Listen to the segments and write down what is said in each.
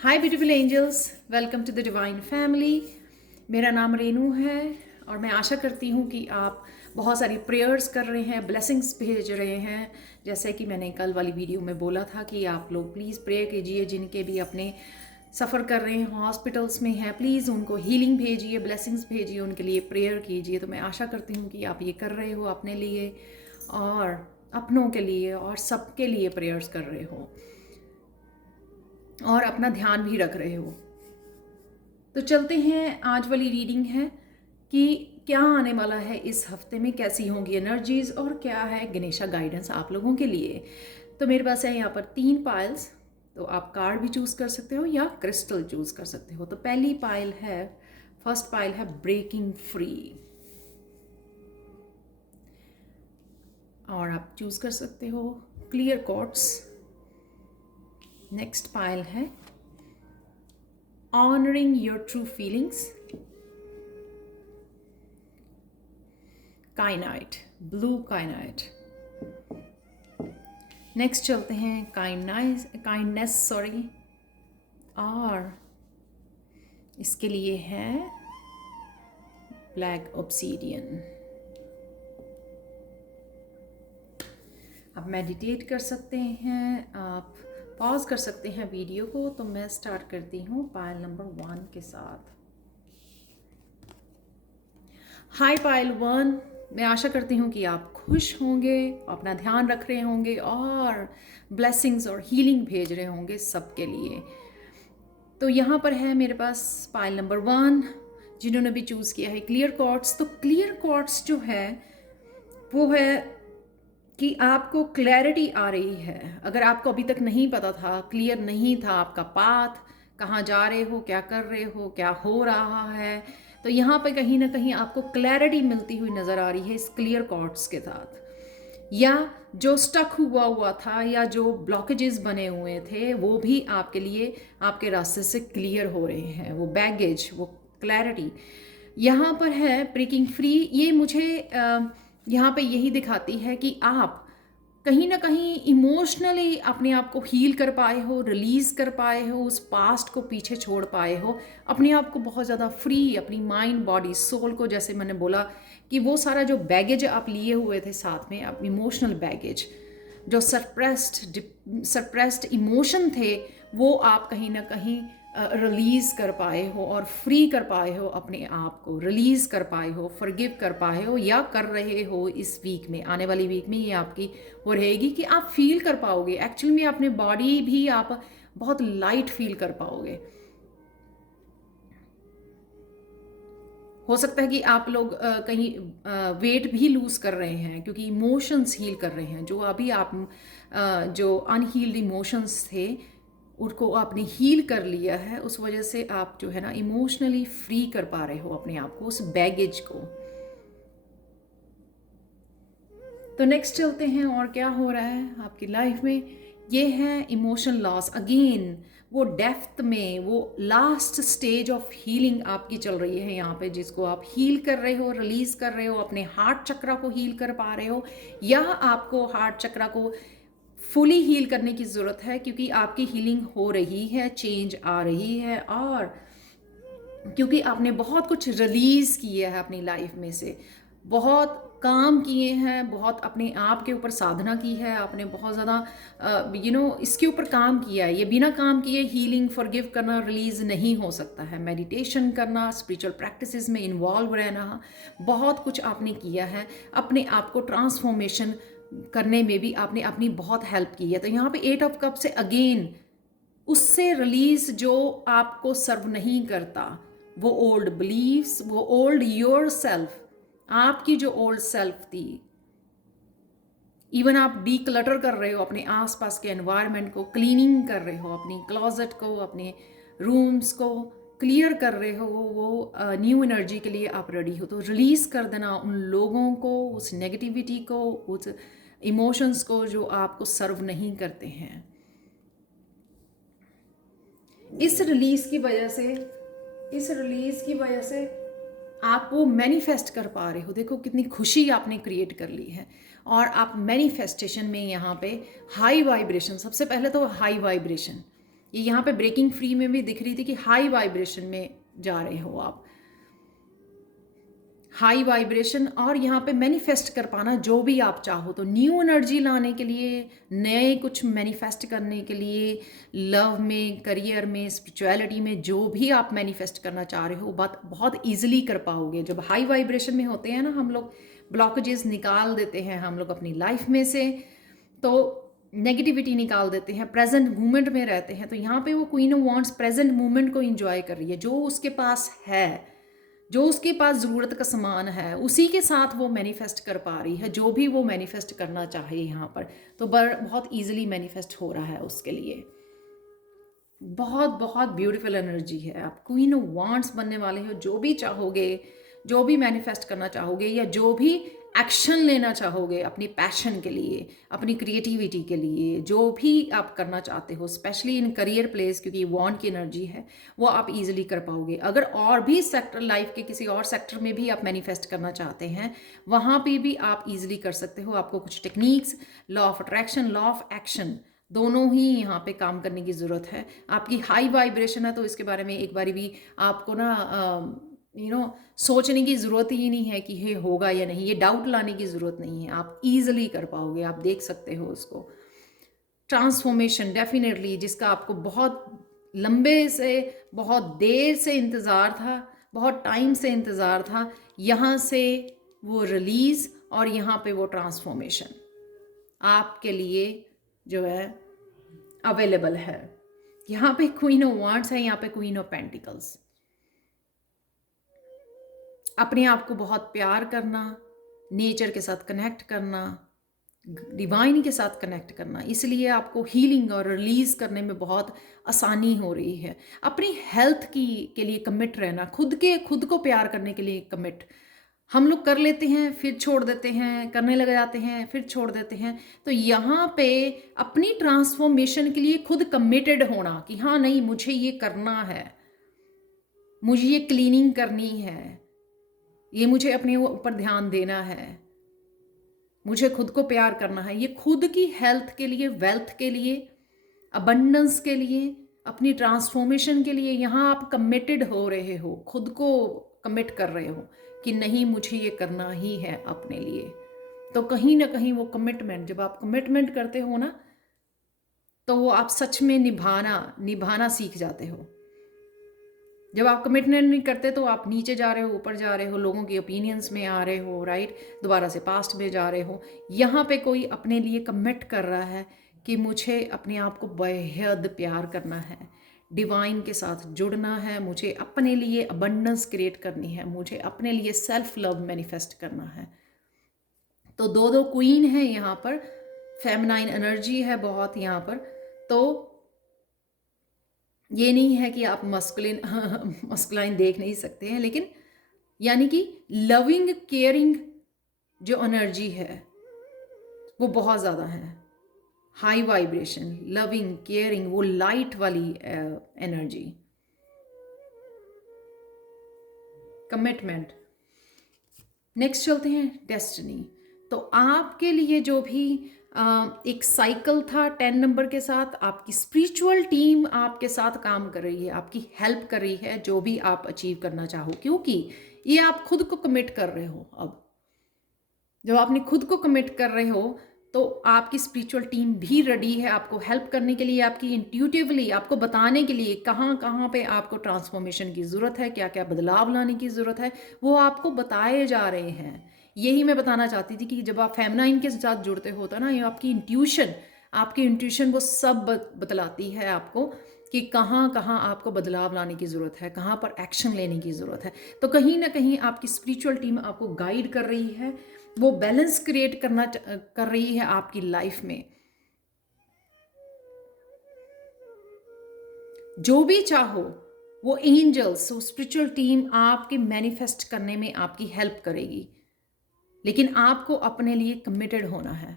Hi beautiful angels, welcome to the divine family. मेरा नाम रेनू है और मैं आशा करती हूँ कि आप बहुत सारी प्रेयर्स कर रहे हैं, ब्लेसिंग्स भेज रहे हैं। जैसे कि मैंने कल वाली वीडियो में बोला था कि आप लोग प्लीज़ प्रे कीजिए, जिनके भी अपने सफ़र कर रहे हैं, हॉस्पिटल्स में हैं, प्लीज़ उनको हीलिंग भेजिए, ब्लेसिंग्स भेजिए, उनके लिए प्रेयर कीजिए। तो मैं आशा करती हूँ कि आप ये कर रहे हो अपने लिए और अपनों के लिए और सबके लिए प्रेयर्स कर रहे हो और अपना ध्यान भी रख रहे हो। तो चलते हैं, आज वाली रीडिंग है कि क्या आने वाला है इस हफ्ते में, कैसी होंगी एनर्जीज और क्या है गणेशा गाइडेंस आप लोगों के लिए। तो मेरे पास है यहाँ पर 3 पाइल्स, तो आप कार्ड भी चूज़ कर सकते हो या क्रिस्टल चूज़ कर सकते हो। तो पहली पाइल है, फर्स्ट पाइल है ब्रेकिंग फ्री, और आप चूज़ कर सकते हो क्लियर कॉर्ड्स। नेक्स्ट पाइल है honoring your true feelings, kyanite, blue kyanite. Next चलते हैं काइंडनेस सॉरी, और इसके लिए है ब्लैक ऑब्सीडियन। आप मेडिटेट कर सकते हैं, आप पॉज कर सकते हैं वीडियो को। तो मैं स्टार्ट करती हूँ पाइल नंबर 1 के साथ। हाय पाइल 1, मैं आशा करती हूँ कि आप खुश होंगे, अपना ध्यान रख रहे होंगे और ब्लेसिंग्स और हीलिंग भेज रहे होंगे सबके लिए। तो यहाँ पर है मेरे पास पाइल नंबर 1, जिन्होंने भी चूज़ किया है क्लियर कॉर्ड्स। तो क्लियर कॉर्ड्स जो है वो है कि आपको क्लैरिटी आ रही है। अगर आपको अभी तक नहीं पता था, क्लियर नहीं था आपका पाथ, कहाँ जा रहे हो, क्या कर रहे हो, क्या हो रहा है, तो यहाँ पे कहीं ना कहीं आपको क्लैरिटी मिलती हुई नज़र आ रही है इस क्लियर कॉर्ड्स के साथ। या जो स्टक हुआ था या जो ब्लॉकेजेस बने हुए थे वो भी आपके लिए आपके रास्ते से क्लियर हो रहे हैं। वो बैगेज, वो क्लैरिटी यहाँ पर है ब्रेकिंग फ्री। ये मुझे यहाँ पे यही दिखाती है कि आप कहीं ना कहीं इमोशनली अपने आप को हील कर पाए हो, रिलीज़ कर पाए हो, उस पास्ट को पीछे छोड़ पाए हो, अपने आप को बहुत ज़्यादा फ्री, अपनी माइंड बॉडी सोल को, जैसे मैंने बोला कि वो सारा जो बैगेज आप लिए हुए थे साथ में, आप इमोशनल बैगेज, जो सरप्रेस्ड इमोशन थे, वो आप कहीं ना कहीं रिलीज़ कर पाए हो और फ्री कर पाए हो, अपने आप को रिलीज़ कर पाए हो, फॉरगिव कर पाए हो या कर रहे हो। इस वीक में, आने वाली वीक में ये आपकी वो रहेगी कि आप फील कर पाओगे एक्चुअली में, अपने बॉडी भी आप बहुत लाइट फील कर पाओगे। हो सकता है कि आप लोग कहीं वेट भी लूज़ कर रहे हैं क्योंकि इमोशंस हील कर रहे हैं। जो अभी आप जो अनहील्ड इमोशंस थे उनको आपने हील कर लिया है, उस वजह से आप जो है ना इमोशनली फ्री कर पा रहे हो अपने आप को, उस बैगेज को। तो नेक्स्ट चलते हैं और क्या हो रहा है आपकी लाइफ में। ये है इमोशन लॉस अगेन, वो डेप्थ में, वो लास्ट स्टेज ऑफ हीलिंग आपकी चल रही है यहाँ पे, जिसको आप हील कर रहे हो, रिलीज कर रहे हो, अपने हार्ट चक्रा को हील कर पा रहे हो। या आपको हार्ट चक्रा को फुली हील करने की ज़रूरत है क्योंकि आपकी हीलिंग हो रही है, चेंज आ रही है, और क्योंकि आपने बहुत कुछ रिलीज़ किया है अपनी लाइफ में से, बहुत काम किए हैं, बहुत अपने आप के ऊपर साधना की है आपने, बहुत ज़्यादा इसके ऊपर काम किया है। ये बिना काम किए हीलिंग, फॉरगिव करना, रिलीज़ नहीं हो सकता है। मेडिटेशन करना, स्पिरिचुअल प्रैक्टिसेस में इन्वॉल्व रहना, बहुत कुछ आपने किया है। अपने आप को ट्रांसफॉर्मेशन करने में भी आपने अपनी बहुत हेल्प की है। तो यहाँ पे 8 ऑफ कप से अगेन उससे रिलीज जो आपको सर्व नहीं करता, वो ओल्ड बिलीव्स, वो ओल्ड योर सेल्फ, आपकी जो ओल्ड सेल्फ थी। इवन आप डीक्लटर कर रहे हो अपने आसपास के एनवायरनमेंट को, क्लीनिंग कर रहे हो अपनी क्लोजेट को, अपने रूम्स को क्लियर कर रहे हो, वो न्यू एनर्जी के लिए आप रेडी हो। तो रिलीज कर देना उन लोगों को, उस नेगेटिविटी को, उस इमोशंस को जो आपको सर्व नहीं करते हैं। इस रिलीज की वजह से आप वो मैनिफेस्ट कर पा रहे हो। देखो कितनी खुशी आपने क्रिएट कर ली है। और आप मैनिफेस्टेशन में यहाँ पे हाई वाइब्रेशन, सबसे पहले तो हाई वाइब्रेशन, ये यहाँ पे ब्रेकिंग फ्री में भी दिख रही थी कि हाई वाइब्रेशन में जा रहे हो आप, हाई वाइब्रेशन। और यहाँ पे मैनिफेस्ट कर पाना जो भी आप चाहो, तो न्यू एनर्जी लाने के लिए, नए कुछ मैनिफेस्ट करने के लिए, लव में, करियर में, स्पिरिचुअलिटी में, जो भी आप मैनिफेस्ट करना चाह रहे हो बात बहुत ईजिली कर पाओगे। जब हाई वाइब्रेशन में होते हैं ना, हम लोग ब्लॉकेजेस निकाल देते हैं हम लोग अपनी लाइफ में से, तो नेगेटिविटी निकाल देते हैं, प्रेजेंट मोमेंट में रहते हैं। तो यहाँ पे वो queen of wands present moment को एंजॉय कर रही है, जो उसके पास है, जो उसके पास ज़रूरत का सामान है, उसी के साथ वो मैनिफेस्ट कर पा रही है जो भी वो मैनिफेस्ट करना चाहे यहाँ पर। तो बहुत ईजिली मैनिफेस्ट हो रहा है उसके लिए। बहुत बहुत ब्यूटीफुल एनर्जी है। आप क्वीन ऑफ वांड्स बनने वाले हो। जो भी चाहोगे, जो भी मैनिफेस्ट करना चाहोगे, या जो भी एक्शन लेना चाहोगे अपनी पैशन के लिए, अपनी क्रिएटिविटी के लिए, जो भी आप करना चाहते हो, स्पेशली इन करियर प्लेस, क्योंकि वांड की एनर्जी है, वो आप इजीली कर पाओगे। अगर और भी सेक्टर, लाइफ के किसी और सेक्टर में भी आप मैनिफेस्ट करना चाहते हैं, वहाँ पे भी आप इजीली कर सकते हो। आपको कुछ techniques, law of attraction, law of action, दोनों ही यहाँ पे काम करने की ज़रूरत है। आपकी हाई वाइब्रेशन है तो इसके बारे में एक बारी भी आपको ना सोचने की ज़रूरत ही नहीं है कि ये होगा या नहीं, ये डाउट लाने की ज़रूरत नहीं है। आप ईजिली कर पाओगे, आप देख सकते हो उसको। ट्रांसफॉर्मेशन डेफिनेटली, जिसका आपको बहुत लंबे से, बहुत देर से इंतज़ार था, बहुत टाइम से इंतज़ार था, यहाँ से वो रिलीज़ और यहाँ पे वो ट्रांसफॉर्मेशन आपके लिए जो है अवेलेबल है। यहाँ पे क्वीन ऑफ वांड्स है, यहाँ पे क्वीन ऑफ पेंटिकल्स। अपने आप को बहुत प्यार करना, नेचर के साथ कनेक्ट करना, डिवाइन के साथ कनेक्ट करना, इसलिए आपको हीलिंग और रिलीज़ करने में बहुत आसानी हो रही है। अपनी हेल्थ के लिए कमिट रहना, खुद को प्यार करने के लिए कमिट। हम लोग कर लेते हैं फिर छोड़ देते हैं, करने लग जाते हैं फिर छोड़ देते हैं। तो यहाँ पे अपनी ट्रांसफॉर्मेशन के लिए खुद कमिटेड होना कि हाँ नहीं, मुझे ये करना है, मुझे ये क्लीनिंग करनी है, ये मुझे अपने ऊपर ध्यान देना है, मुझे खुद को प्यार करना है। ये खुद की हेल्थ के लिए, वेल्थ के लिए, अबंडेंस के लिए, अपनी ट्रांसफॉर्मेशन के लिए यहाँ आप कमिटेड हो रहे हो, खुद को कमिट कर रहे हो कि नहीं, मुझे ये करना ही है अपने लिए। तो कहीं ना कहीं वो कमिटमेंट, जब आप कमिटमेंट करते हो ना, तो वो आप सच में निभाना सीख जाते हो। जब आप कमिटमेंट नहीं करते तो आप नीचे जा रहे हो, ऊपर जा रहे हो, लोगों की ओपिनियंस में आ रहे हो, राइट, दोबारा से पास्ट में जा रहे हो। यहाँ पे कोई अपने लिए कमिट कर रहा है कि मुझे अपने आप को बेहद प्यार करना है, डिवाइन के साथ जुड़ना है, मुझे अपने लिए अबंडेंस क्रिएट करनी है, मुझे अपने लिए सेल्फ लव मैनिफेस्ट करना है। तो दो क्वीन है यहाँ पर, फेमिनाइन एनर्जी है बहुत यहाँ पर। तो ये नहीं है कि आप मस्कुलाइन देख नहीं सकते हैं, लेकिन यानी कि लविंग केयरिंग जो एनर्जी है वो बहुत ज़्यादा है। हाई वाइब्रेशन, लविंग केयरिंग, वो लाइट वाली एनर्जी, कमिटमेंट। नेक्स्ट चलते हैं डेस्टिनी। तो आपके लिए जो भी एक साइकिल था 10 नंबर के साथ, आपकी स्पिरिचुअल टीम आपके साथ काम कर रही है, आपकी हेल्प कर रही है जो भी आप अचीव करना चाहो, क्योंकि ये आप खुद को कमिट कर रहे हो। अब जब आपने खुद को कमिट कर रहे हो तो आपकी स्पिरिचुअल टीम भी रेडी है आपको हेल्प करने के लिए, आपकी इंट्यूटिवली आपको बताने के लिए कहाँ कहाँ पे आपको ट्रांसफॉर्मेशन की ज़रूरत है, क्या क्या बदलाव लाने की ज़रूरत है, वो आपको बताए जा रहे हैं। यही मैं बताना चाहती थी कि जब आप फेमिनाइन के साथ जुड़ते हो तो ना, ये आपकी इंट्यूशन वो सब बतलाती है आपको कि कहाँ कहाँ आपको बदलाव लाने की ज़रूरत है, कहाँ पर एक्शन लेने की ज़रूरत है। तो कहीं ना कहीं आपकी स्पिरिचुअल टीम आपको गाइड कर रही है, वो बैलेंस क्रिएट कर रही है आपकी लाइफ में। जो भी चाहो वो एंजल्स, वो स्पिरिचुअल टीम आपके मैनिफेस्ट करने में आपकी हेल्प करेगी, लेकिन आपको अपने लिए कमिटेड होना है।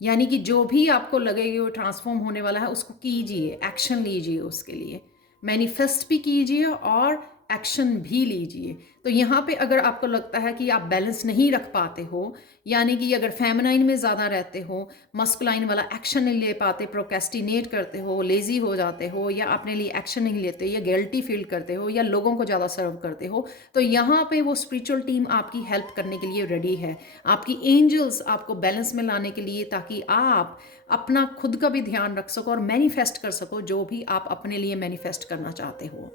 यानी कि जो भी आपको लगेगा वो ट्रांसफॉर्म होने वाला है, उसको कीजिए, एक्शन लीजिए, उसके लिए मैनिफेस्ट भी कीजिए और एक्शन भी लीजिए। तो यहाँ पे अगर आपको लगता है कि आप बैलेंस नहीं रख पाते हो, यानी कि अगर फेमिनाइन में ज़्यादा रहते हो, मस्कुलाइन वाला एक्शन नहीं ले पाते, प्रोक्रेस्टिनेट करते हो, लेज़ी हो जाते हो, या अपने लिए एक्शन नहीं लेते, या गिल्टी फील करते हो, या लोगों को ज़्यादा सर्व करते हो, तो यहाँ पे वो स्पिरिचुअल टीम आपकी हेल्प करने के लिए रेडी है। आपकी एंजल्स आपको बैलेंस में लाने के लिए, ताकि आप अपना खुद का भी ध्यान रख सको और मैनिफेस्ट कर सको जो भी आप अपने लिए मैनिफेस्ट करना चाहते हो।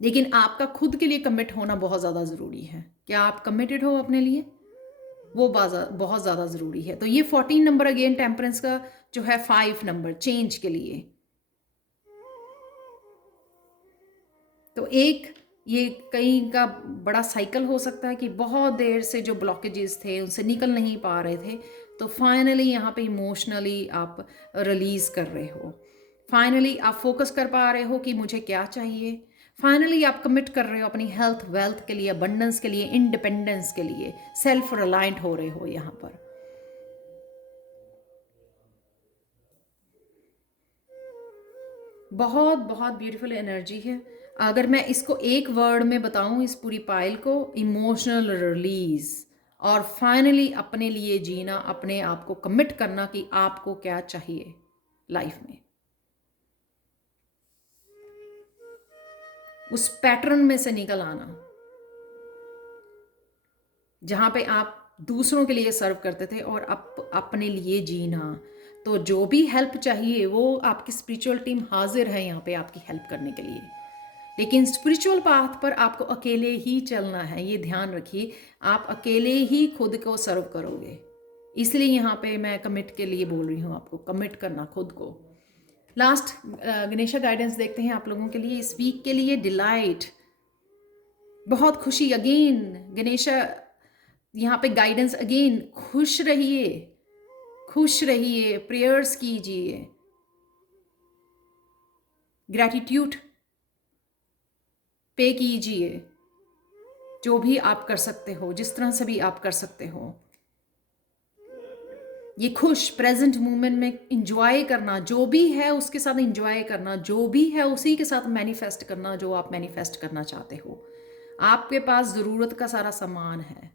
लेकिन आपका खुद के लिए कमिट होना बहुत ज़्यादा ज़रूरी है। क्या आप कमिटेड हो अपने लिए? वो बहुत ज़्यादा ज़रूरी है। तो ये 14 नंबर अगेन टेम्परेंस का जो है 5 नंबर चेंज के लिए। तो एक ये कहीं का बड़ा साइकिल हो सकता है कि बहुत देर से जो ब्लॉकेजेस थे उनसे निकल नहीं पा रहे थे, तो फाइनली यहाँ पे इमोशनली आप रिलीज़ कर रहे हो। फाइनली आप फोकस कर पा रहे हो कि मुझे क्या चाहिए। फाइनली आप कमिट कर रहे हो अपनी हेल्थ वेल्थ के लिए, अबंडेंस के लिए, इंडिपेंडेंस के लिए, सेल्फ रिलायंट हो रहे हो यहाँ पर। बहुत बहुत ब्यूटीफुल एनर्जी है। अगर मैं इसको एक वर्ड में बताऊं इस पूरी पाइल को, इमोशनल रिलीज, और फाइनली अपने लिए जीना, अपने आप को कमिट करना कि आपको क्या चाहिए लाइफ में, उस पैटर्न में से निकल आना जहां पे आप दूसरों के लिए सर्व करते थे और अपने लिए जीना। तो जो भी हेल्प चाहिए वो आपकी स्पिरिचुअल टीम हाजिर है यहाँ पे आपकी हेल्प करने के लिए। लेकिन स्पिरिचुअल पाथ पर आपको अकेले ही चलना है, ये ध्यान रखिए। आप अकेले ही खुद को सर्व करोगे, इसलिए यहाँ पे मैं कमिट के लिए बोल रही हूँ, आपको कमिट करना खुद को। लास्ट गणेशा गाइडेंस देखते हैं आप लोगों के लिए इस वीक के लिए। डिलाइट, बहुत खुशी। अगेन गणेशा यहाँ पे गाइडेंस अगेन, खुश रहिए, खुश रहिए, प्रेयर्स कीजिए, ग्रैटिट्यूड पे कीजिए, जो भी आप कर सकते हो, जिस तरह से भी आप कर सकते हो। ये खुश प्रेजेंट मोमेंट में इंजॉय करना, जो भी है उसके साथ इंजॉय करना, जो भी है उसी के साथ मैनिफेस्ट करना जो आप मैनिफेस्ट करना चाहते हो। आपके पास ज़रूरत का सारा सामान है,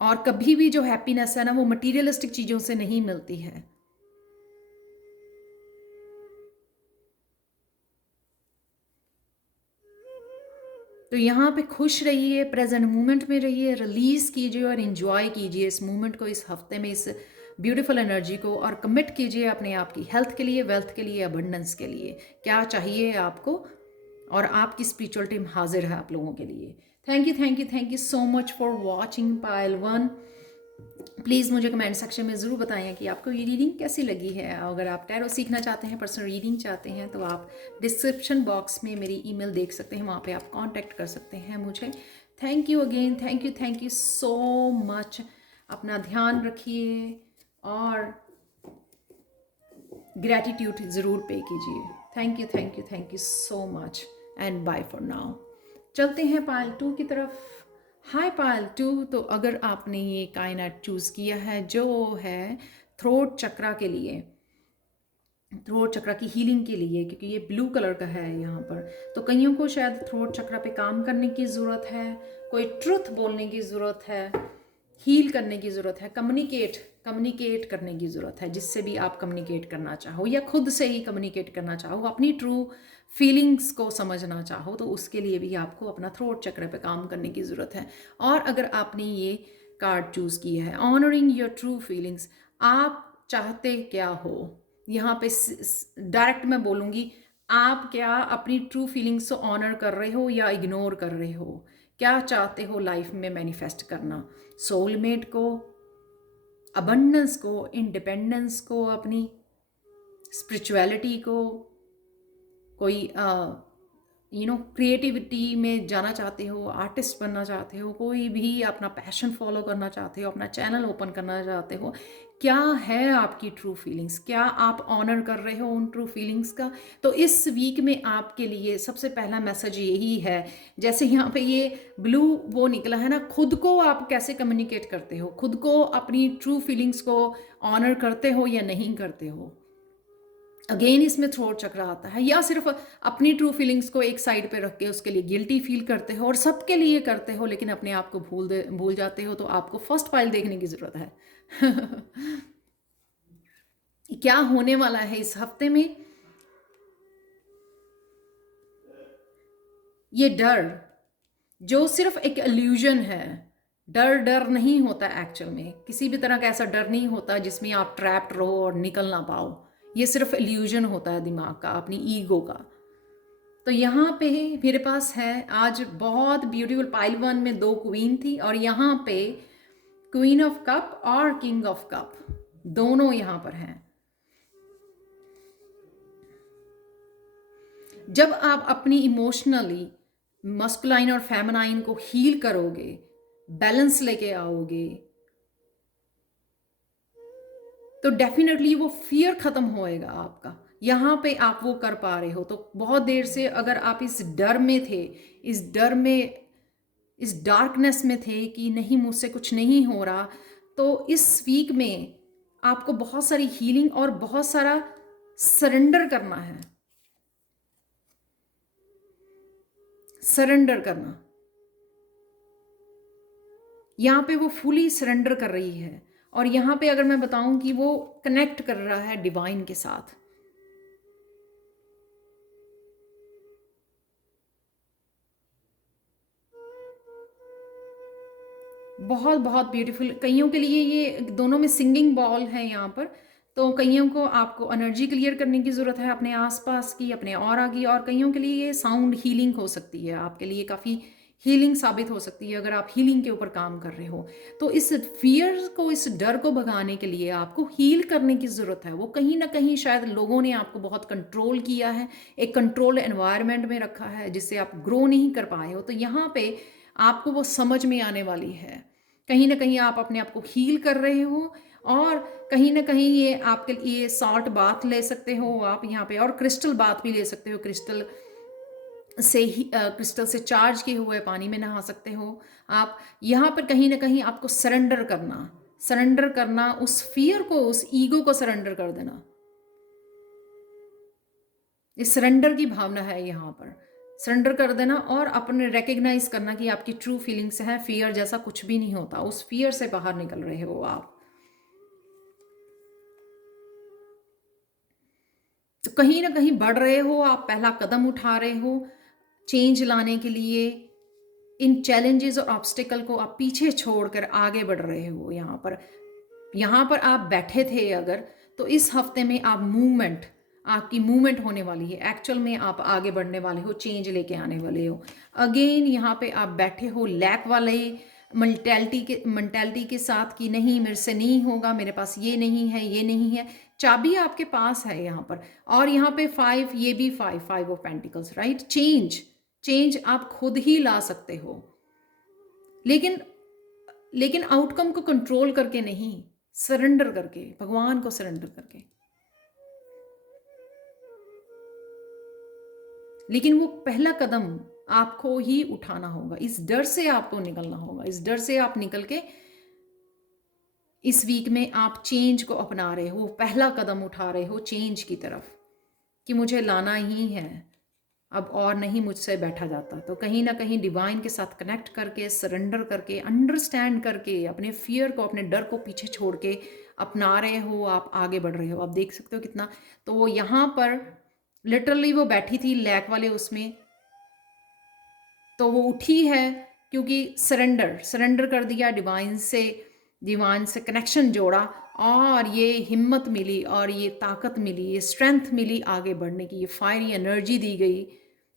और कभी भी जो हैप्पीनेस है ना, वो मटीरियलिस्टिक चीज़ों से नहीं मिलती है। तो यहाँ पे खुश रहिए, प्रेजेंट मोमेंट में रहिए, रिलीज कीजिए और इंजॉय कीजिए इस मोमेंट को, इस हफ्ते में, इस ब्यूटीफुल एनर्जी को, और कमिट कीजिए अपने आप की हेल्थ के लिए, वेल्थ के लिए, अबंडेंस के लिए। क्या चाहिए आपको, और आपकी स्पिरिचुअल टीम हाजिर है आप लोगों के लिए। Thank you, thank you, thank you so much for watching pile 1। Please मुझे कमेंट सेक्शन में ज़रूर बताएं कि आपको ये रीडिंग कैसी लगी है। अगर आप टैरो सीखना चाहते हैं, पर्सनल रीडिंग चाहते हैं, तो आप डिस्क्रिप्शन बॉक्स में मेरी ईमेल देख सकते हैं, वहाँ पे आप कांटेक्ट कर सकते हैं मुझे। Thank you again, thank you so much. अपना ध्यान रखिए और ग्रैटिट्यूड ज़रूर पे कीजिए। Thank you so much and bye for now. चलते हैं पायल 2 की तरफ। हाय पायल 2, तो अगर आपने ये कायनात चूज़ किया है जो है थ्रोट चक्रा के लिए, थ्रोट चक्रा की हीलिंग के लिए, क्योंकि ये ब्लू कलर का है यहाँ पर, तो कईयों को शायद थ्रोट चक्रा पे काम करने की ज़रूरत है, कोई ट्रुथ बोलने की ज़रूरत है, हील करने की ज़रूरत है, कम्युनिकेट करने की ज़रूरत है, जिससे भी आप कम्युनिकेट करना चाहो या खुद से ही कम्युनिकेट करना चाहो, अपनी ट्रू फीलिंग्स को समझना चाहो, तो उसके लिए भी आपको अपना थ्रोट चक्र पे काम करने की ज़रूरत है। और अगर आपने ये कार्ड चूज़ किया है, ऑनरिंग योर ट्रू फीलिंग्स, आप चाहते क्या हो, यहाँ पे डायरेक्ट मैं बोलूँगी, आप क्या अपनी ट्रू फीलिंग्स को ऑनर कर रहे हो या इग्नोर कर रहे हो? क्या चाहते हो लाइफ में मैनिफेस्ट करना? सोलमेट को, अबंडेंस को, इंडिपेंडेंस को, अपनी स्पिरिचुअलिटी को, कोई क्रिएटिविटी में जाना चाहते हो, आर्टिस्ट बनना चाहते हो, कोई भी अपना पैशन फॉलो करना चाहते हो, अपना चैनल ओपन करना चाहते हो, क्या है आपकी ट्रू फीलिंग्स? क्या आप ऑनर कर रहे हो उन ट्रू फीलिंग्स का? तो इस वीक में आपके लिए सबसे पहला मैसेज यही है, जैसे यहाँ पे ये ब्लू वो निकला है ना, खुद को आप कैसे कम्युनिकेट करते हो, खुद को अपनी ट्रू फीलिंग्स को ऑनर करते हो या नहीं करते हो? अगेन इसमें थ्रोट चक्र आता है, या सिर्फ अपनी ट्रू फीलिंग्स को एक साइड पे रख के उसके लिए गिल्टी फील करते हो और सबके लिए करते हो, लेकिन अपने आप को भूल जाते हो, तो आपको फर्स्ट फाइल देखने की ज़रूरत है। क्या होने वाला है इस हफ्ते में? ये डर जो सिर्फ एक इल्यूजन है, डर डर नहीं होता एक्चुअल में, किसी भी तरह का ऐसा डर नहीं होता जिसमें आप ट्रैप्ड रहो और निकल ना पाओ। ये सिर्फ इल्यूजन होता है दिमाग का, अपनी ईगो का। तो यहाँ पे मेरे पास है आज बहुत ब्यूटीफुल, पाइल वन में 2 क्वीन थी और यहाँ पे क्वीन ऑफ कप और किंग ऑफ कप दोनों यहाँ पर हैं। जब आप अपनी इमोशनली मस्कुलाइन और फेमिनाइन को हील करोगे, बैलेंस लेके आओगे, तो डेफिनेटली वो फियर खत्म होएगा आपका। यहाँ पे आप वो कर पा रहे हो। तो बहुत देर से अगर आप इस डर में थे, इस डर में, इस डार्कनेस में थे कि नहीं मुझसे कुछ नहीं हो रहा, तो इस वीक में आपको बहुत सारी हीलिंग और बहुत सारा सरेंडर करना है। सरेंडर करना, यहाँ पे वो फुली सरेंडर कर रही है। और यहाँ पे अगर मैं बताऊं कि वो कनेक्ट कर रहा है डिवाइन के साथ। बहुत बहुत ब्यूटीफुल। कईयों के लिए ये दोनों में सिंगिंग बॉल है यहाँ पर, तो कईयों को आपको एनर्जी क्लियर करने की ज़रूरत है अपने आसपास की, अपने ऑरा की, और कईयों के लिए ये साउंड हीलिंग हो सकती है, आपके लिए काफ़ी हीलिंग साबित हो सकती है अगर आप हीलिंग के ऊपर काम कर रहे हो। तो इस फियर को, इस डर को भगाने के लिए आपको हील करने की ज़रूरत है। वो कहीं ना कहीं शायद लोगों ने आपको बहुत कंट्रोल किया है, एक कंट्रोल एनवायरनमेंट में रखा है जिससे आप ग्रो नहीं कर पाए हो। तो यहाँ पे आपको वो समझ में आने वाली है। कहीं ना कहीं आप अपने आप को हील कर रहे हो, और कहीं ना कहीं ये आपके लिए सॉल्ट बाथ ले सकते हो आप यहाँ पे, और क्रिस्टल बाथ भी ले सकते हो। क्रिस्टल से चार्ज किए हुए पानी में नहा सकते हो आप। यहाँ पर कहीं ना कहीं आपको सरेंडर करना उस फियर को, उस ईगो को सरेंडर कर देना। इस सरेंडर की भावना है यहाँ पर, सरेंडर कर देना और अपने रिकग्नाइज करना कि आपकी ट्रू फीलिंग्स हैं। फियर जैसा कुछ भी नहीं होता, उस फियर से बाहर निकल रहे हो आप। तो कहीं ना कहीं बढ़ रहे हो आप, पहला कदम उठा रहे हो चेंज लाने के लिए। इन चैलेंजेस और ऑब्स्टिकल को आप पीछे छोड़कर आगे बढ़ रहे हो। यहाँ पर आप बैठे थे अगर, तो इस हफ्ते में आपकी मूवमेंट होने वाली है। एक्चुअल में आप आगे बढ़ने वाले हो, चेंज लेके आने वाले हो। अगेन यहाँ पे आप बैठे हो लैक वाले मेंटालिटी के साथ कि नहीं मेरे से नहीं होगा, मेरे पास ये नहीं है, ये नहीं है। चाबी आपके पास है यहाँ पर, और यहाँ पे 5, ये भी 5 ऑफ पेंटिकल्स, राइट। चेंज आप खुद ही ला सकते हो, लेकिन आउटकम को कंट्रोल करके नहीं, सरेंडर करके, भगवान को सरेंडर करके। लेकिन वो पहला कदम आपको ही उठाना होगा। इस डर से आपको निकलना होगा। इस डर से आप निकल के इस वीक में आप चेंज को अपना रहे हो, पहला कदम उठा रहे हो चेंज की तरफ, कि मुझे लाना ही है, अब और नहीं मुझसे बैठा जाता। तो कहीं ना कहीं डिवाइन के साथ कनेक्ट करके, सरेंडर करके, अंडरस्टैंड करके, अपने फियर को, अपने डर को पीछे छोड़ के अपना रहे हो, आप आगे बढ़ रहे हो। आप देख सकते हो कितना। तो वो यहाँ पर लिटरली वो बैठी थी लैक वाले उसमें, तो वो उठी है क्योंकि सरेंडर कर दिया डिवाइन से कनेक्शन जोड़ा, और ये हिम्मत मिली, और ये ताकत मिली, ये स्ट्रेंथ मिली आगे बढ़ने की, ये फायरी एनर्जी दी गई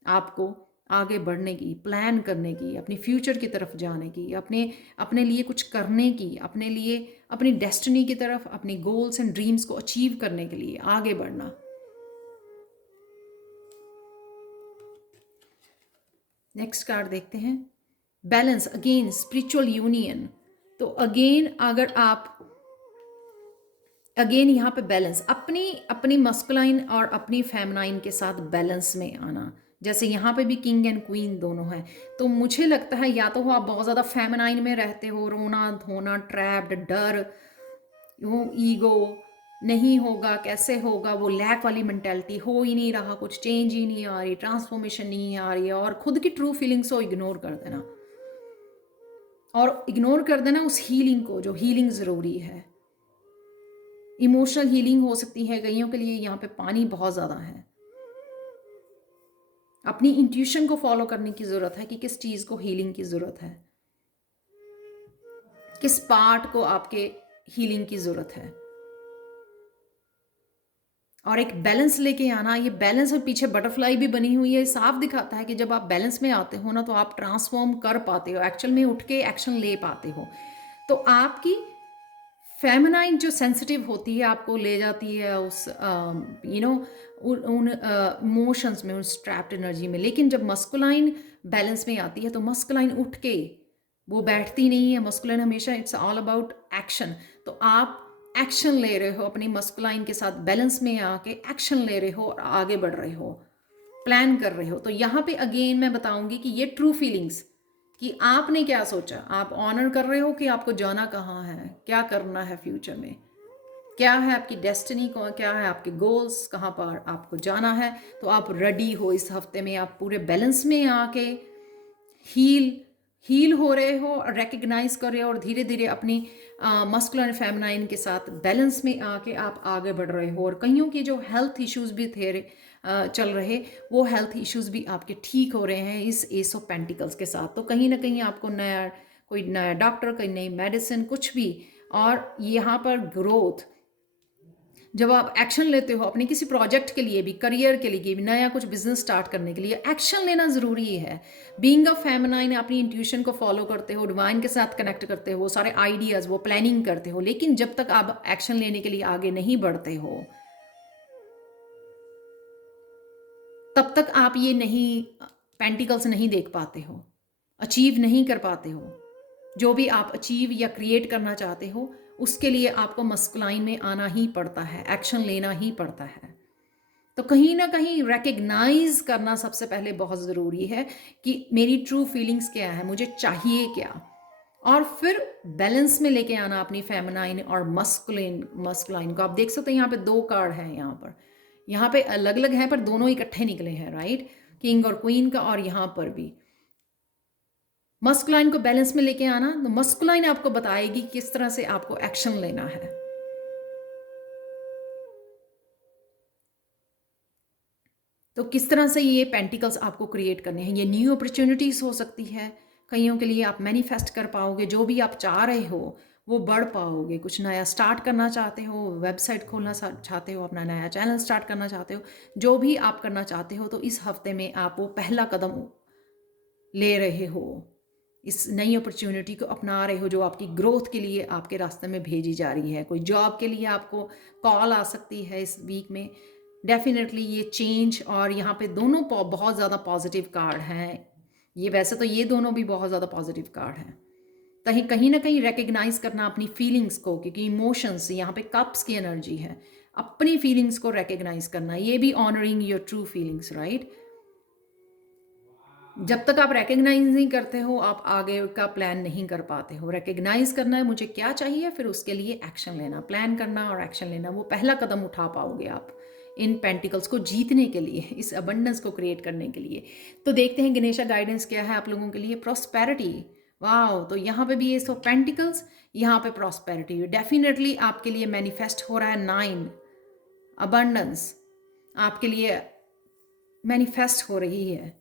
आपको आगे बढ़ने की, प्लान करने की, अपनी फ्यूचर की तरफ जाने की, अपने लिए कुछ करने की, अपने लिए अपनी डेस्टिनी की तरफ, अपनी गोल्स एंड ड्रीम्स को अचीव करने के लिए आगे बढ़ना। नेक्स्ट कार्ड देखते हैं, बैलेंस, अगेन स्पिरिचुअल यूनियन। तो अगेन यहाँ पे बैलेंस, अपनी मस्कुलाइन और अपनी फेमिनाइन के साथ बैलेंस में आना। जैसे यहाँ पे भी किंग एंड क्वीन दोनों हैं, तो मुझे लगता है या तो आप बहुत ज़्यादा फेमिनाइन में रहते हो, रोना धोना, ट्रैप्ड, डर, ईगो, नहीं होगा, कैसे होगा, वो लैक वाली मेंटालिटी, हो ही नहीं रहा, कुछ चेंज ही नहीं आ रही, ट्रांसफॉर्मेशन नहीं आ रही है, और खुद की ट्रू फीलिंग्स को इग्नोर कर देना, और इग्नोर कर देना उस हीलिंग को, जो हीलिंग ज़रूरी है। इमोशनल हीलिंग हो सकती है कईयों के लिए, यहाँ पे पानी बहुत ज़्यादा है। अपनी इंट्यूशन को फॉलो करने की ज़रूरत है कि किस चीज़ को हीलिंग की ज़रूरत है, किस पार्ट को आपके हीलिंग की ज़रूरत है, और एक बैलेंस लेके आना। ये बैलेंस में पीछे बटरफ्लाई भी बनी हुई है, साफ दिखाता है कि जब आप बैलेंस में आते हो ना, तो आप ट्रांसफॉर्म कर पाते हो, एक्चुअल में उठ के एक्शन ले पाते हो। तो आपकी फेमिनाइन जो सेंसिटिव होती है आपको ले जाती है उस उन इमोशंस में, उस ट्रैप्ड एनर्जी में। लेकिन जब मस्कुलाइन बैलेंस में आती है तो मस्कुलाइन उठ के वो बैठती नहीं है। मस्कुलाइन हमेशा इट्स ऑल अबाउट एक्शन। तो आप एक्शन ले रहे हो, अपनी मस्कुलाइन के साथ बैलेंस में आके एक्शन ले रहे हो और आगे बढ़ रहे हो, प्लान कर रहे हो। तो यहाँ पे अगेन मैं बताऊंगी कि ये ट्रू फीलिंग्स, कि आपने क्या सोचा, आप ऑनर कर रहे हो कि आपको जाना कहाँ है, क्या करना है फ्यूचर में, क्या है आपकी डेस्टिनी को, क्या है आपके गोल्स, कहाँ पर आपको जाना है। तो आप रेडी हो इस हफ्ते में, आप पूरे बैलेंस में आके हील हील हो रहे हो, रिकग्नाइज कर रहे हो, और धीरे धीरे अपनी मस्कुलर फेमिनाइन के साथ बैलेंस में आके आप आगे बढ़ रहे हो। और कईयों के जो हेल्थ इश्यूज भी थे चल रहे, वो हेल्थ इश्यूज भी आपके ठीक हो रहे हैं इस एस ऑफ पेंटिकल्स के साथ। तो कहीं ना कहीं आपको कोई नया डॉक्टर, कोई नई मेडिसिन, कुछ भी, और यहाँ पर ग्रोथ, जब आप एक्शन लेते हो अपने किसी प्रोजेक्ट के लिए भी, करियर के लिए भी, नया कुछ बिजनेस स्टार्ट करने के लिए एक्शन लेना ज़रूरी है। बीइंग अ फेमिनाइन, अपनी इंट्यूशन को फॉलो करते हो, डिवाइन के साथ कनेक्ट करते हो, वो सारे आइडियाज़, वो प्लानिंग करते हो। लेकिन जब तक आप एक्शन लेने के लिए आगे नहीं बढ़ते हो, तब तक आप ये नहीं, पेंटिकल्स नहीं देख पाते हो, अचीव नहीं कर पाते हो। जो भी आप अचीव या क्रिएट करना चाहते हो, उसके लिए आपको मस्कुलाइन में आना ही पड़ता है, एक्शन लेना ही पड़ता है। तो कहीं ना कहीं रिकग्नाइज करना सबसे पहले बहुत ज़रूरी है कि मेरी ट्रू फीलिंग्स क्या है, मुझे चाहिए क्या, और फिर बैलेंस में लेके आना अपनी फेमिनाइन और मस्कुलाइन को। आप देख सकते हैं यहाँ पे दो कार्ड हैं, यहाँ पे अलग अलग हैं पर दोनों इकट्ठे निकले हैं, राइट, किंग और क्वीन का। और यहाँ पर भी मस्कुलाइन को बैलेंस में लेके आना, तो मस्कुलाइन आपको बताएगी किस तरह से आपको एक्शन लेना है। तो किस तरह से ये पेंटिकल्स आपको क्रिएट करने हैं। ये न्यू अपॉर्चुनिटीज़ हो सकती है कईयों के लिए, आप मैनिफेस्ट कर पाओगे, जो भी आप चाह रहे हो वो बढ़ पाओगे। कुछ नया स्टार्ट करना चाहते हो, वेबसाइट खोलना चाहते हो, अपना नया चैनल स्टार्ट करना चाहते हो, जो भी आप करना चाहते हो, तो इस हफ्ते में आप वो पहला कदम ले रहे हो, इस नई अपॉर्चुनिटी को अपना रहे हो जो आपकी ग्रोथ के लिए आपके रास्ते में भेजी जा रही है। कोई जॉब के लिए आपको कॉल आ सकती है इस वीक में, डेफिनेटली ये चेंज। और यहाँ पे दोनों बहुत ज़्यादा पॉजिटिव कार्ड हैं। ये वैसे तो ये दोनों भी बहुत ज़्यादा पॉजिटिव कार्ड हैं। कहीं ना कहीं रिकग्नाइज करना अपनी फीलिंग्स को, क्योंकि इमोशंस यहाँ पे कप्स की एनर्जी है, अपनी फीलिंग्स को रिकग्नाइज करना, ये भी honouring your true feelings, right. जब तक आप रिकग्नाइज नहीं करते हो, आप आगे का प्लान नहीं कर पाते हो। रिकग्नाइज करना है मुझे क्या चाहिए, फिर उसके लिए एक्शन लेना, प्लान करना और एक्शन लेना, वो पहला कदम उठा पाओगे आप इन पेंटिकल्स को जीतने के लिए, इस अबंडेंस को क्रिएट करने के लिए। तो देखते हैं गणेशा गाइडेंस क्या है आप लोगों के लिए। प्रॉस्पेरिटी, वाओ, तो यहाँ पे भी ये सो पेंटिकल्स, यहाँ पे प्रॉस्पेरिटी डेफिनेटली आपके लिए मैनिफेस्ट हो रहा है। 9 अबंडेंस आपके लिए मैनिफेस्ट हो रही है,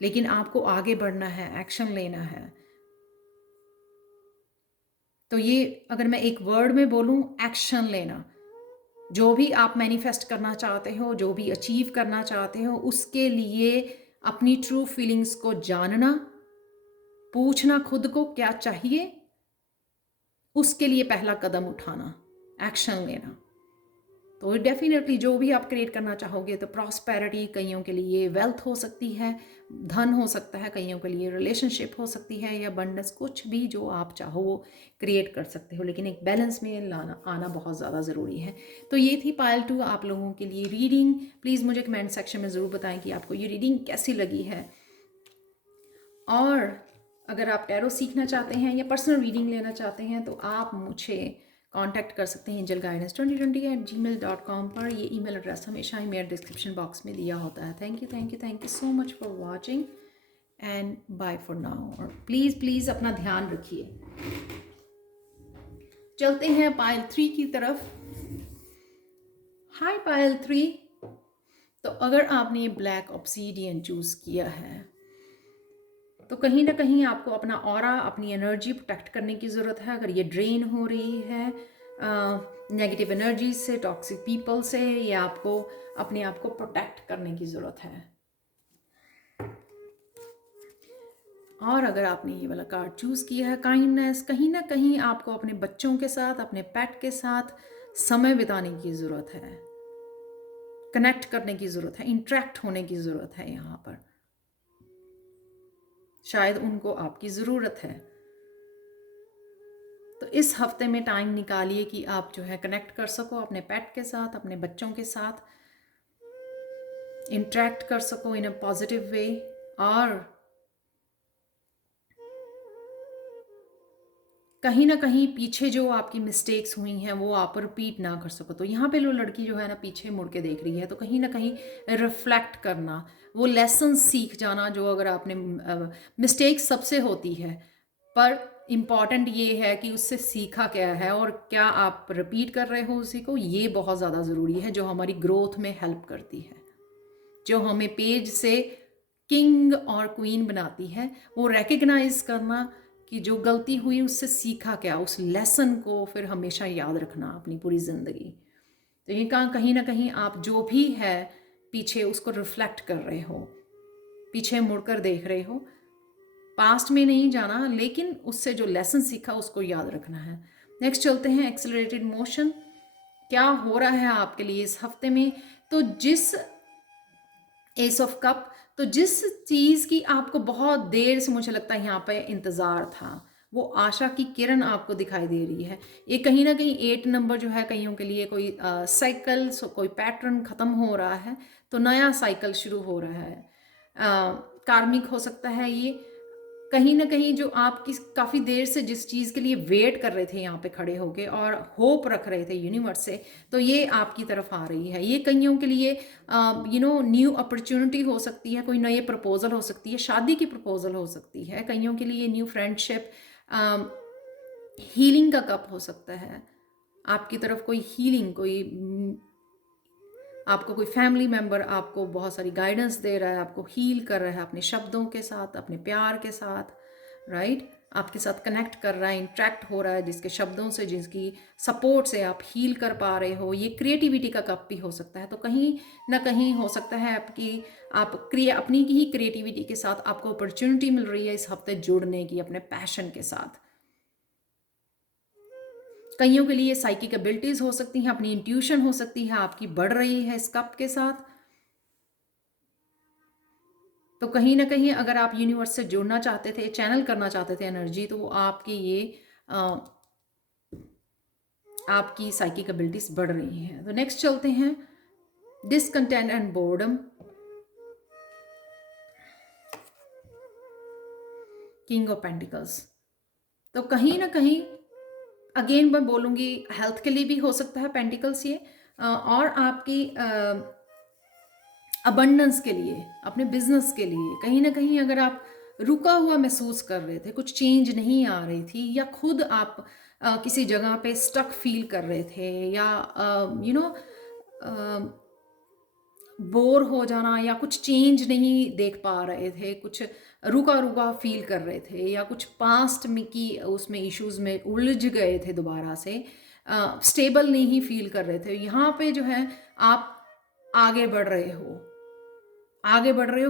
लेकिन आपको आगे बढ़ना है, एक्शन लेना है। तो ये अगर मैं एक वर्ड में बोलूं, एक्शन लेना। जो भी आप मैनिफेस्ट करना चाहते हो, जो भी अचीव करना चाहते हो, उसके लिए अपनी ट्रू फीलिंग्स को जानना, पूछना खुद को क्या चाहिए, उसके लिए पहला कदम उठाना, एक्शन लेना। तो डेफिनेटली जो भी आप क्रिएट करना चाहोगे, तो प्रॉस्पेरिटी कईयों के लिए वेल्थ हो सकती है, धन हो सकता है, कईयों के लिए रिलेशनशिप हो सकती है, या बंडस, कुछ भी जो आप चाहो वो क्रिएट कर सकते हो, लेकिन एक बैलेंस में लाना आना बहुत ज़्यादा ज़रूरी है। तो ये थी पायल 2 आप लोगों के लिए रीडिंग। प्लीज़ मुझे कमेंट सेक्शन में ज़रूर बताएं कि आपको ये रीडिंग कैसी लगी है। और अगर आप टैरो सीखना चाहते हैं या पर्सनल रीडिंग लेना चाहते हैं, तो आप मुझे कांटेक्ट कर सकते हैं angelguidance2020@gmail.com पर। ये ईमेल एड्रेस हमेशा ही मेरे डिस्क्रिप्शन बॉक्स में दिया होता है। Thank you so much for watching and bye for now. और प्लीज़ अपना ध्यान रखिए। चलते हैं पाइल 3 की तरफ। Hi pile 3। तो अगर आपने ये ब्लैक ऑब्सीडियन चूज़ किया है तो कहीं ना कहीं आपको अपना ऑरा, अपनी एनर्जी प्रोटेक्ट करने की ज़रूरत है। अगर ये ड्रेन हो रही है नेगेटिव एनर्जी से, टॉक्सिक पीपल से, या आपको अपने आप को प्रोटेक्ट करने की ज़रूरत है। और अगर आपने ये वाला कार्ड चूज़ किया है काइंडनेस, कहीं ना कहीं आपको अपने बच्चों के साथ, अपने पेट के साथ समय बिताने की ज़रूरत है, कनेक्ट करने की ज़रूरत है, इंटरेक्ट होने की ज़रूरत है। यहाँ पर शायद उनको आपकी ज़रूरत है। तो इस हफ्ते में टाइम निकालिए कि आप जो है कनेक्ट कर सको अपने पेट के साथ, अपने बच्चों के साथ, इंटरेक्ट कर सको इन अ पॉजिटिव वे, और कहीं ना कहीं पीछे जो आपकी मिस्टेक्स हुई हैं वो आप रिपीट ना कर सको। तो यहाँ पे लो लड़की जो है ना पीछे मुड़ के देख रही है, तो कहीं ना कहीं रिफ्लेक्ट करना, वो लेसन सीख जाना। जो अगर आपने मिस्टेक सबसे होती है, पर इम्पॉर्टेंट ये है कि उससे सीखा क्या है और क्या आप रिपीट कर रहे हो उसी को, ये बहुत ज़्यादा ज़रूरी है, जो हमारी ग्रोथ में हेल्प करती है, जो हमें पेज से किंग और क्वीन बनाती है। वो रिकग्नाइज करना कि जो गलती हुई उससे सीखा क्या, उस लेसन को फिर हमेशा याद रखना अपनी पूरी ज़िंदगी। तो ये कहीं ना कहीं आप जो भी है पीछे उसको रिफ्लेक्ट कर रहे हो, पीछे मुड़कर देख रहे हो, पास्ट में नहीं जाना, लेकिन उससे जो लेसन सीखा उसको याद रखना है। नेक्स्ट चलते हैं एक्सेलरेटेड मोशन। क्या हो रहा है आपके लिए इस हफ्ते में? तो जिस एस ऑफ कप, तो जिस चीज़ की आपको बहुत देर से मुझे लगता है यहाँ पे इंतज़ार था, वो आशा की किरण आपको दिखाई दे रही है। ये कहीं ना कहीं 8 नंबर जो है कईयों के लिए कोई साइकिल, कोई पैटर्न ख़त्म हो रहा है तो नया साइकिल शुरू हो रहा है। कार्मिक हो सकता है ये। कहीं ना कहीं जो आप काफ़ी देर से जिस चीज़ के लिए वेट कर रहे थे यहाँ पे खड़े होके और होप रख रहे थे यूनिवर्स से, तो ये आपकी तरफ आ रही है। ये कईयों के लिए न्यू अपॉर्चुनिटी हो सकती है, कोई नई प्रपोजल हो सकती है, शादी की प्रपोजल हो सकती है। कईयों के लिए न्यू फ्रेंडशिप, हीलिंग का कप हो सकता है। आपकी तरफ कोई हीलिंग, आपको कोई फैमिली मेम्बर आपको बहुत सारी गाइडेंस दे रहा है, आपको हील कर रहा है अपने शब्दों के साथ, अपने प्यार के साथ, राइट? आपके साथ कनेक्ट कर रहा है, इंटरेक्ट हो रहा है, जिसके शब्दों से, जिसकी सपोर्ट से आप हील कर पा रहे हो। ये क्रिएटिविटी का कप भी हो सकता है। तो कहीं ना कहीं हो सकता है अपनी ही क्रिएटिविटी के साथ आपको अपॉर्चुनिटी मिल रही है इस हफ्ते जुड़ने की अपने पैशन के साथ। कईयों के लिए साइकिक एबिलिटीज हो सकती हैं, अपनी इंट्यूशन हो सकती है आपकी बढ़ रही है इस कप के साथ। तो कहीं ना कहीं अगर आप यूनिवर्स से जुड़ना चाहते थे, चैनल करना चाहते थे एनर्जी, तो वो आपकी साइकिक एबिलिटीज बढ़ रही हैं। तो नेक्स्ट चलते हैं discontent and boredom. King of pentacles. तो कहीं ना कहीं अगेन मैं बोलूँगी हेल्थ के लिए भी हो सकता है पेंटिकल्स ये, और आपकी अबंडेंस के लिए, अपने बिजनेस के लिए। कहीं ना कहीं अगर आप रुका हुआ महसूस कर रहे थे, कुछ चेंज नहीं आ रही थी, या खुद आप किसी जगह पे स्टक फील कर रहे थे, या बोर हो जाना, या कुछ चेंज नहीं देख पा रहे थे, कुछ रुका रुका फील कर रहे थे, या कुछ पास्ट में की उसमें इश्यूज में उलझ गए थे, दोबारा से स्टेबल नहीं फील कर रहे थे, यहाँ पे जो है आप आगे बढ़ रहे हो,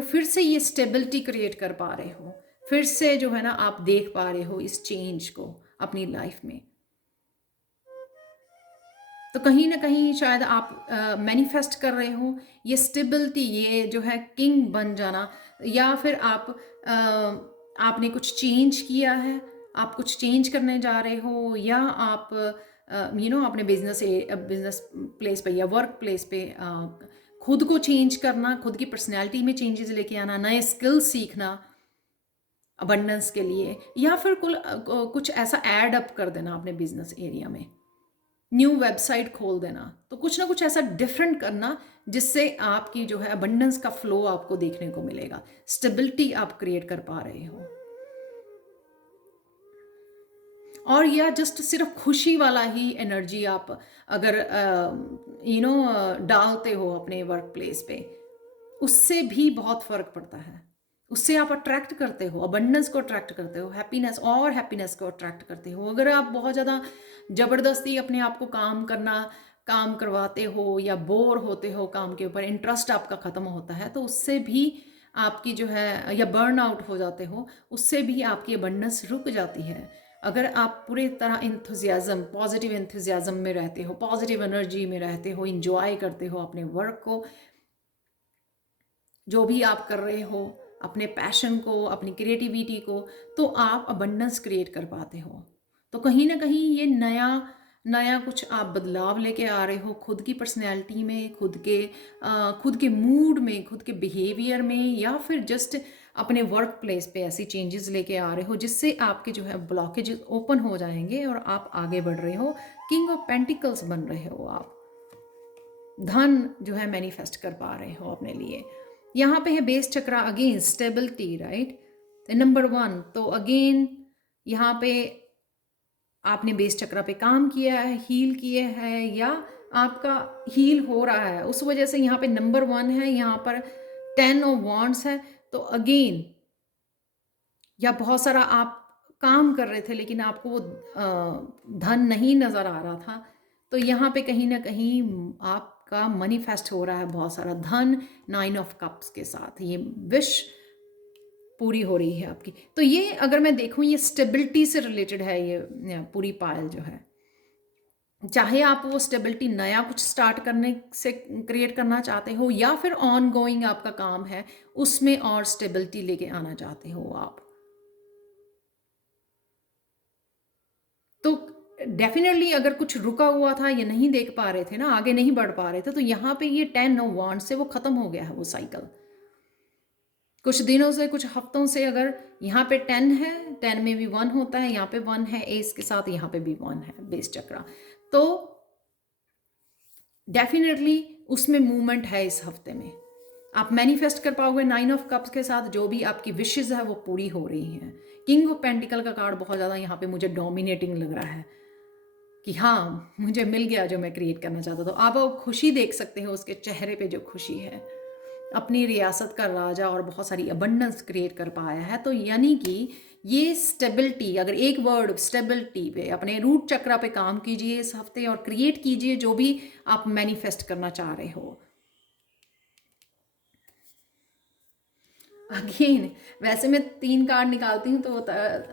फिर से ये स्टेबिलिटी क्रिएट कर पा रहे हो, फिर से जो है ना आप देख पा रहे हो इस चेंज को अपनी लाइफ में। तो कहीं ना कहीं शायद आप मैनिफेस्ट कर रहे हो ये स्टेबिलिटी, ये जो है किंग बन जाना, या फिर आपने कुछ चेंज किया है, आप कुछ चेंज करने जा रहे हो, या आप अपने बिजनेस प्लेस पे या वर्क प्लेस पे खुद को चेंज करना, खुद की पर्सनैलिटी में चेंजेस लेके आना, नए स्किल्स सीखना अबंडेंस के लिए, या फिर कुछ ऐसा ऐड अप कर देना अपने बिजनेस एरिया में। न्यू वेबसाइट खोल देना, तो कुछ ना कुछ ऐसा डिफरेंट करना जिससे आपकी जो है अबंडेंस का फ्लो आपको देखने को मिलेगा, स्टेबिलिटी आप क्रिएट कर पा रहे हो। और या जस्ट सिर्फ खुशी वाला ही एनर्जी आप अगर डालते हो अपने वर्क प्लेस पे, उससे भी बहुत फर्क पड़ता है। उससे आप अट्रैक्ट करते हो, अबंडेंस को अट्रैक्ट करते हो, हैप्पीनेस और हैप्पीनेस को अट्रैक्ट करते हो। अगर आप बहुत ज़्यादा ज़बरदस्ती अपने आप को काम करवाते हो या बोर होते हो काम के ऊपर, इंटरेस्ट आपका ख़त्म होता है, तो उससे भी आपकी जो है, या बर्न आउट हो जाते हो, उससे भी आपकी अबंडेंस रुक जाती है। अगर आप पूरी तरह इंथुजियाज़म, पॉजिटिव इंथुजियाज़म में रहते हो, पॉजिटिव एनर्जी में रहते हो, इंजॉय करते हो अपने वर्क को, जो भी आप कर रहे हो, अपने पैशन को, अपनी क्रिएटिविटी को, तो आप अबंडेंस क्रिएट कर पाते हो। तो कहीं ना कहीं ये नया नया कुछ आप बदलाव लेके आ रहे हो खुद की पर्सनैलिटी में, खुद के मूड में, खुद के बिहेवियर में, या फिर जस्ट अपने वर्क प्लेस पे ऐसी चेंजेस लेके आ रहे हो जिससे आपके जो है ब्लॉकेजेस ओपन हो जाएंगे और आप आगे बढ़ रहे हो, किंग ऑफ पेंटिकल्स बन रहे हो, आप धन जो है मैनिफेस्ट कर पा रहे हो अपने लिए। यहाँ पे है बेस चक्रा, अगेन स्टेबिलिटी, राइट, नंबर 1। तो अगेन यहाँ पे आपने बेस चक्रा पे काम किया है, हील किए है, या आपका हील हो रहा है, उस वजह से यहाँ पे नंबर 1 है, यहाँ पर 10 ऑफ वॉन्ड्स है। तो अगेन, या बहुत सारा आप काम कर रहे थे लेकिन आपको वो धन नहीं नज़र आ रहा था, तो यहाँ पे कहीं ना कहीं आपका मैनिफेस्ट हो रहा है बहुत सारा धन 9 ऑफ कप्स के साथ, ये विश पूरी हो रही है आपकी। तो ये अगर मैं देखूँ, ये स्टेबिलिटी से रिलेटेड है, ये पूरी पायल जो है, चाहे आप वो स्टेबिलिटी नया कुछ स्टार्ट करने से क्रिएट करना चाहते हो, या फिर ऑन गोइंग आपका काम है उसमें और स्टेबिलिटी लेके आना चाहते हो आप, तो डेफिनेटली अगर कुछ रुका हुआ था या नहीं देख पा रहे थे ना, आगे नहीं बढ़ पा रहे थे, तो यहाँ पे ये 10 ऑफ वांड से वो खत्म हो गया है वो साइकिल। कुछ दिनों से, कुछ हफ्तों से, अगर यहाँ पे 10 है, 10 में भी 1 होता है, यहाँ पे 1 है एस के साथ, यहाँ पे भी 1 है बेस चक्रा, तो डेफिनेटली उसमें मूवमेंट है इस हफ्ते में। आप मैनिफेस्ट कर पाओगे 9 ऑफ कप्स के साथ, जो भी आपकी विशेज है वो पूरी हो रही हैं। किंग ऑफ पेंटिकल का कार्ड बहुत ज़्यादा यहाँ पे मुझे डोमिनेटिंग लग रहा है कि हाँ, मुझे मिल गया जो मैं क्रिएट करना चाहता था। आप खुशी देख सकते हो उसके चेहरे पे, जो खुशी है, अपनी रियासत का राजा और बहुत सारी अबंडेंस क्रिएट कर पाया है। तो यानी कि ये स्टेबिलिटी, अगर एक वर्ड स्टेबिलिटी पे, अपने रूट चक्रा पे काम कीजिए इस हफ्ते और क्रिएट कीजिए जो भी आप मैनिफेस्ट करना चाह रहे हो। अगेन, वैसे मैं 3 कार्ड निकालती हूँ, तो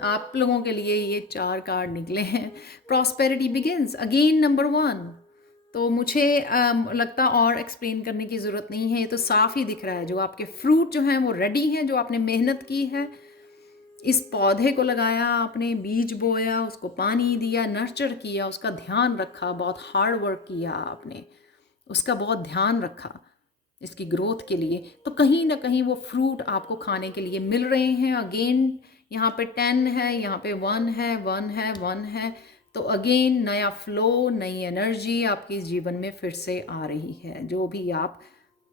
आप लोगों के लिए ये 4 कार्ड निकले हैं। Prosperity begins, again number 1। तो मुझे लगता और एक्सप्लेन करने की ज़रूरत नहीं है, ये तो साफ ही दिख रहा है। जो आपके फ्रूट जो हैं वो रेडी हैं, जो आपने मेहनत की है, इस पौधे को लगाया आपने, बीज बोया, उसको पानी दिया, नर्चर किया, उसका ध्यान रखा, बहुत हार्ड वर्क किया आपने, उसका बहुत ध्यान रखा इसकी ग्रोथ के लिए, तो कहीं ना कहीं वो फ्रूट आपको खाने के लिए मिल रहे हैं। अगेन यहाँ पे 10 है, यहाँ पे 1 है, 1 है, 1 है, तो अगेन नया फ्लो, नई एनर्जी आपके जीवन में फिर से आ रही है। जो भी आप,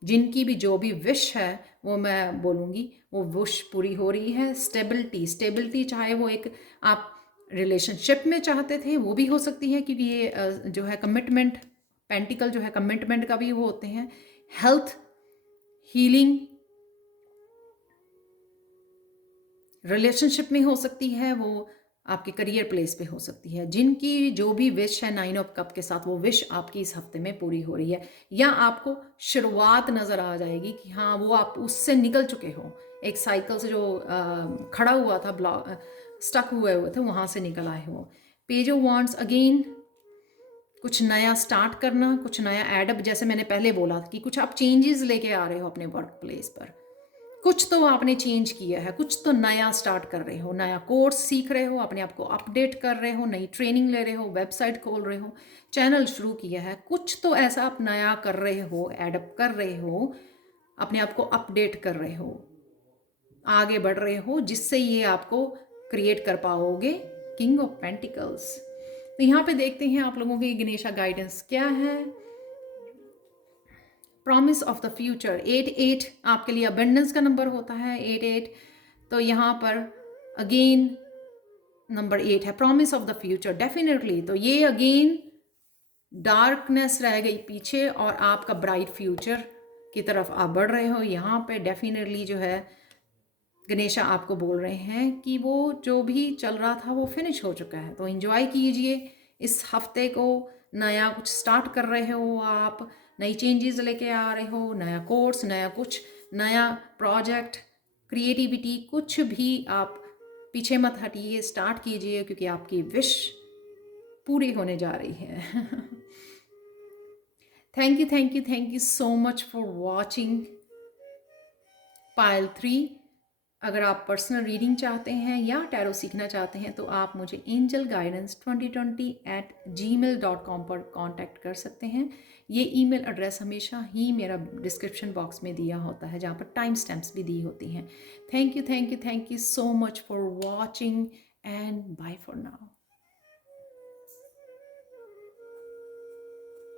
जिनकी भी जो भी विश है वो मैं बोलूँगी, वो विश पूरी हो रही है। स्टेबिलिटी, स्टेबिलिटी चाहे वो एक आप रिलेशनशिप में चाहते थे, वो भी हो सकती है, क्योंकि ये जो है कमिटमेंट, पेंटिकल जो है कमिटमेंट का भी वो होते हैं। हेल्थ, हीलिंग, रिलेशनशिप में हो सकती है, वो आपके करियर प्लेस पे हो सकती है। जिनकी जो भी विश है 9 ऑफ कप के साथ, वो विश आपकी इस हफ्ते में पूरी हो रही है, या आपको शुरुआत नज़र आ जाएगी कि हाँ, वो आप उससे निकल चुके हो, एक साइकिल से जो खड़ा हुआ था, स्टक हुए थे, वहाँ से निकल आए हो। पेज ऑफ वांड्स, अगेन कुछ नया स्टार्ट करना, कुछ नया एडअप, जैसे मैंने पहले बोला कि कुछ आप चेंजेस लेके आ रहे हो अपने वर्क प्लेस पर, कुछ तो आपने चेंज किया है, कुछ तो नया स्टार्ट कर रहे हो, नया कोर्स सीख रहे हो, अपने आप को अपडेट कर रहे हो, नई ट्रेनिंग ले रहे हो, वेबसाइट खोल रहे हो, चैनल शुरू किया है, कुछ तो ऐसा आप नया कर रहे हो, एडअप कर रहे हो, अपने आप को अपडेट कर रहे हो, आगे बढ़ रहे हो, जिससे ये आपको क्रिएट कर पाओगे किंग ऑफ पेंटिकल्स। तो यहाँ पे देखते हैं आप लोगों की गणेशा गाइडेंस क्या है। प्रॉमिस ऑफ द फ्यूचर, 8 आपके लिए अबेंडेंस का नंबर होता है, 8 तो यहाँ पर अगेन नंबर 8 है, promise of the future. Definitely तो ये अगेन डार्कनेस रह गई पीछे और आपका ब्राइट फ्यूचर की तरफ आप बढ़ रहे हो। यहाँ पे डेफिनेटली जो है गणेशा आपको बोल रहे हैं कि वो जो भी चल रहा था वो फिनिश हो चुका है, तो एंजॉय कीजिए इस हफ्ते को। नया कुछ स्टार्ट कर रहे हो आप, नई चेंजेस लेके आ रहे हो, नया कोर्स, नया कुछ, नया प्रोजेक्ट, क्रिएटिविटी, कुछ भी आप पीछे मत हटिए, स्टार्ट कीजिए क्योंकि आपकी विश पूरी होने जा रही है। Thank you so much for watching pile 3। अगर आप पर्सनल रीडिंग चाहते हैं या टैरो सीखना चाहते हैं तो आप मुझे angelguidance2020@gmail.com पर कांटेक्ट कर सकते हैं। ये ईमेल एड्रेस हमेशा ही मेरा डिस्क्रिप्शन बॉक्स में दिया होता है, जहाँ पर टाइम स्टैम्प्स भी दी होती हैं। Thank you so much for watching and bye for now.